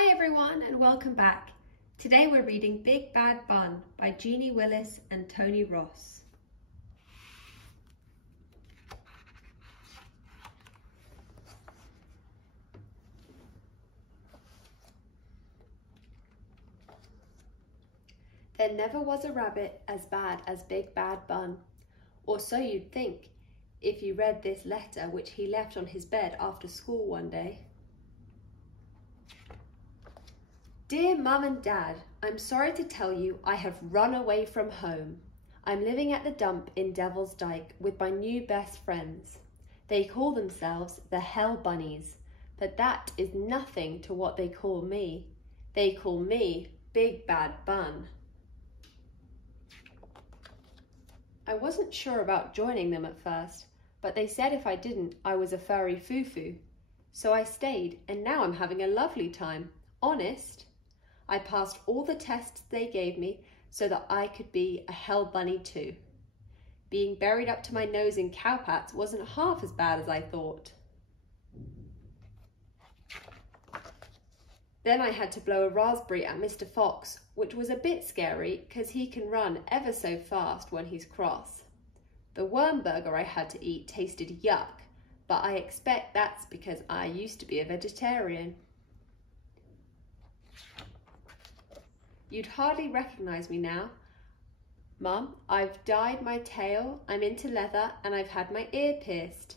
Hi everyone and welcome back. Today we're reading Big Bad Bun by Jeanne Willis and Tony Ross. There never was a rabbit as bad as Big Bad Bun, or so you'd think if you read this letter which he left on his bed after school one day. Dear Mum and Dad, I'm sorry to tell you I have run away from home. I'm living at the dump in Devil's Dyke with my new best friends. They call themselves the Hell Bunnies, but that is nothing to what they call me. They call me Big Bad Bun. I wasn't sure about joining them at first, but they said if I didn't, I was a furry foo-foo. So I stayed, and now I'm having a lovely time. Honest. I passed all the tests they gave me so that I could be a hell bunny too. Being buried up to my nose in cowpats wasn't half as bad as I thought. Then I had to blow a raspberry at Mr. Fox, which was a bit scary because he can run ever so fast when he's cross. The worm burger I had to eat tasted yuck, but I expect that's because I used to be a vegetarian. You'd hardly recognise me now. Mum, I've dyed my tail, I'm into leather, and I've had my ear pierced.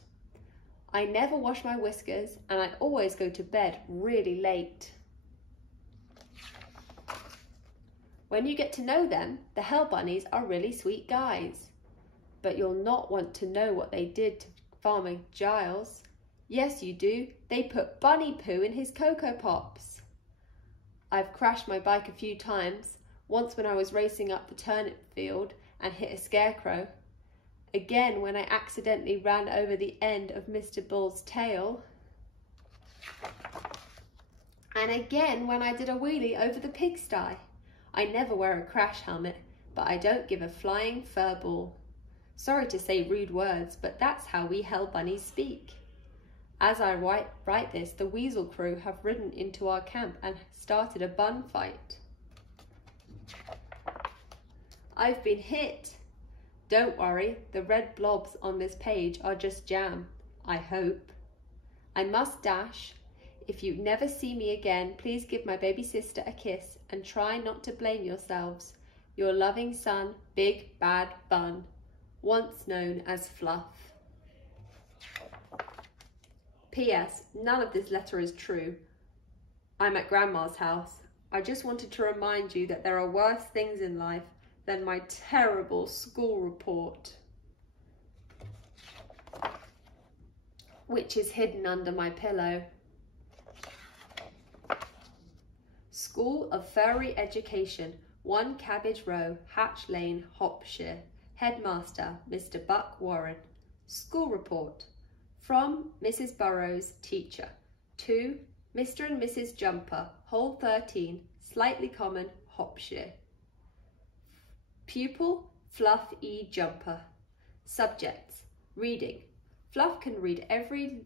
I never wash my whiskers, and I always go to bed really late. When you get to know them, the Hell Bunnies are really sweet guys. But you'll not want to know what they did to Farmer Giles. Yes, you do. They put bunny poo in his Cocoa Pops. I've crashed my bike a few times, once when I was racing up the turnip field and hit a scarecrow. Again when I accidentally ran over the end of Mr. Bull's tail. And again when I did a wheelie over the pigsty. I never wear a crash helmet, but I don't give a flying fur ball. Sorry to say rude words, but that's how we Hell Bunnies speak. As I write this, the Weasel crew have ridden into our camp and started a bun fight. I've been hit. Don't worry, the red blobs on this page are just jam, I hope. I must dash. If you never see me again, please give my baby sister a kiss and try not to blame yourselves. Your loving son, Big Bad Bun, once known as Fluff. P.S. None of this letter is true. I'm at Grandma's house. I just wanted to remind you that there are worse things in life than my terrible school report, which is hidden under my pillow. School of Furry Education, 1 Cabbage Row, Hatch Lane, Hopshire. Headmaster, Mr. Buck Warren. School report. From Mrs. Burrows, teacher, to Mr. and Mrs. Jumper, Hole 13, Slightly Common, Hopshire. Pupil, Fluff E. Jumper. Subjects, reading. Fluff can read every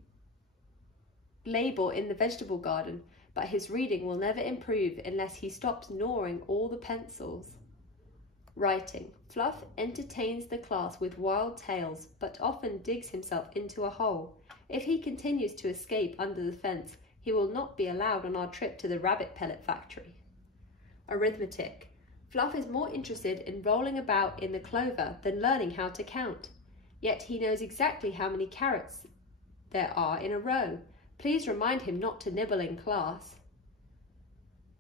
label in the vegetable garden, but his reading will never improve unless he stops gnawing all the pencils. Writing. Fluff entertains the class with wild tales, but often digs himself into a hole. If he continues to escape under the fence, he will not be allowed on our trip to the rabbit pellet factory. Arithmetic. Fluff is more interested in rolling about in the clover than learning how to count. Yet he knows exactly how many carrots there are in a row. Please remind him not to nibble in class.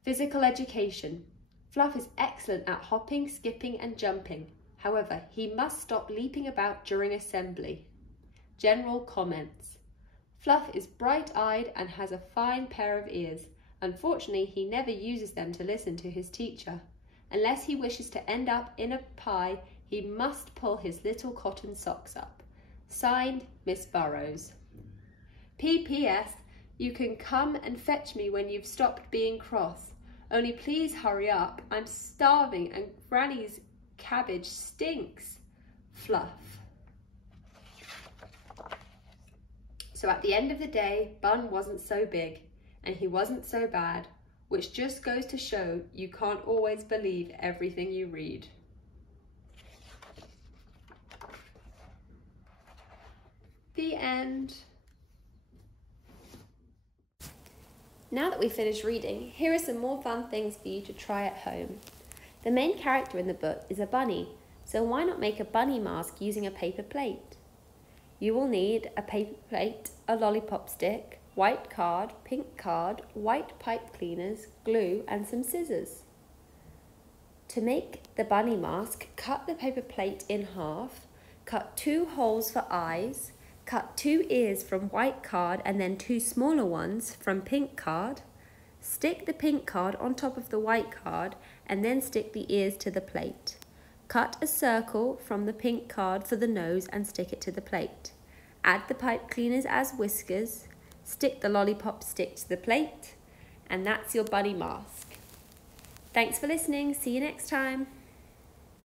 Physical education. Fluff is excellent at hopping, skipping and jumping. However, he must stop leaping about during assembly. General comments. Fluff is bright-eyed and has a fine pair of ears. Unfortunately, he never uses them to listen to his teacher. Unless he wishes to end up in a pie, he must pull his little cotton socks up. Signed, Miss Burrows. P.P.S. You can come and fetch me when you've stopped being cross. Only please hurry up. I'm starving and Granny's cabbage stinks. Fluff. So at the end of the day, Bun wasn't so big and he wasn't so bad. which just goes to show you can't always believe everything you read. The end. Now that we've finished reading, here are some more fun things for you to try at home. The main character in the book is a bunny, so why not make a bunny mask using a paper plate? You will need a paper plate, a lollipop stick, white card, pink card, white pipe cleaners, glue, and some scissors. To make the bunny mask, cut the paper plate in half, cut 2 holes for eyes, cut 2 ears from white card and then 2 smaller ones from pink card. Stick the pink card on top of the white card and then stick the ears to the plate. Cut a circle from the pink card for the nose and stick it to the plate. Add the pipe cleaners as whiskers. Stick the lollipop stick to the plate. And that's your bunny mask. Thanks for listening. See you next time.